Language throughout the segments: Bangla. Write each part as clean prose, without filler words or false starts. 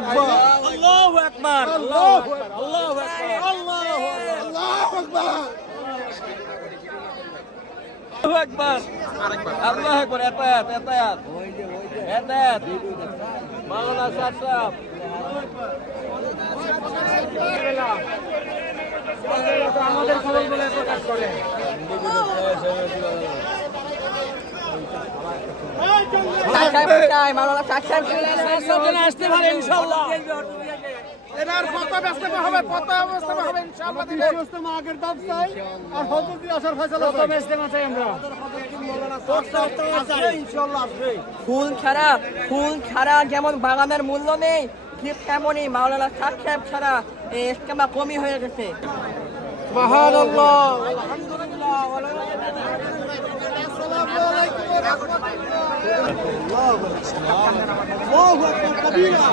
আকবার আল্লাহু আকবার আল্লাহু আকবার আল্লাহু আকবার আল্লাহু আকবার আল্লাহু আকবার আল্লাহু আকবার এতায়াত এতায়াত এতায়াত মাওলানা সাহেব আমাদের খবর বলে প্রকাশ করে আসতে পারে ইনশাআল্লাহ এনার কত ব্যস্ত হবে কত অবস্থা হবে ইনশাআল্লাহ বিশ্বস্ত মাগের দাম চাই আর হযরত আসার ফয়সালা কত বেচতে চাই আমরা ইনশাআল্লাহ আসবে ফুল ছাড়া যেমন বাগানের মূল্য নেই ঠিক তেমনই মাওলানা সাহেব ছাড়া এই ইস্তেমা কমই হয়ে গেছে। সুবহানাল্লাহ আল্লাহু আকবার কবীরা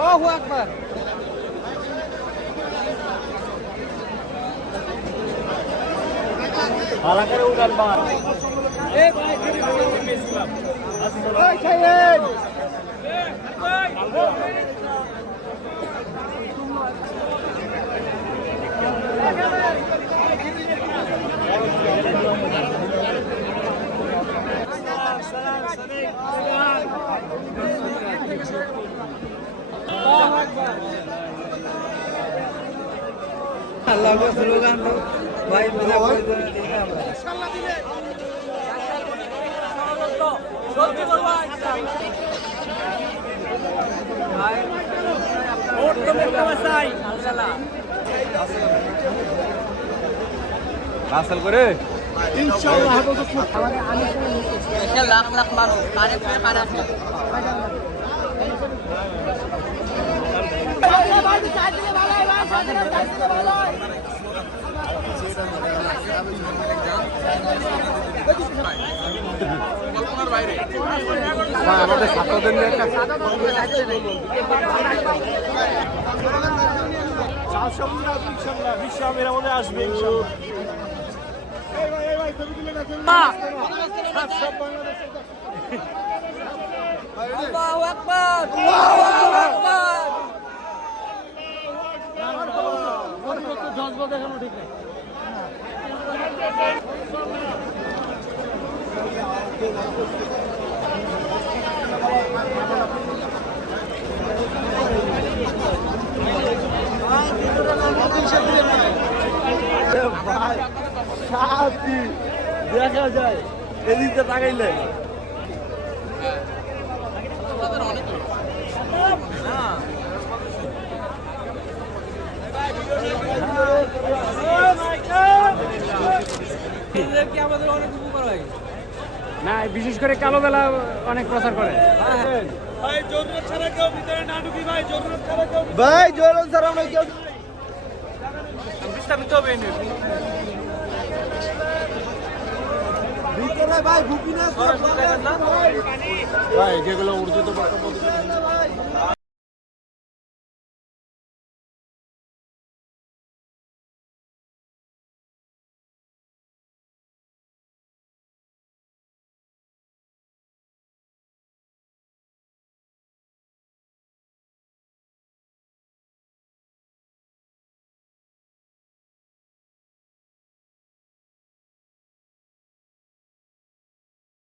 আল্লাহু আকবার হালাকারে উড়াল মার এই খাইয়েন রাসেল করে ইনশাআল্লাহ লাখ লাখ মানুষ কানে কানে আছে আমাদের ছাত্রদের নিয়ে একটা বিশ্ব আমির আমাদের আসবে আল্লাহু আকবার আল্লাহু আকবার দেখানো ঠিক নেই দেখা যায় এদিকে তাকাইলে আমাদের অনেক উপকার হয় না বিশেষ করে কালো বেলা অনেক প্রচার করে ভাই জরুরত ছাড়া কেউ ভিতরে না ঢুকি ভাই জরুরত ছাড়া কেউ ভাই জোরন স্যার আমরা কেউ বিস্তারিত হবে ভিতরে ভাই ভুকি না ভাই যেগুলো উর্দুতে বক্তব্য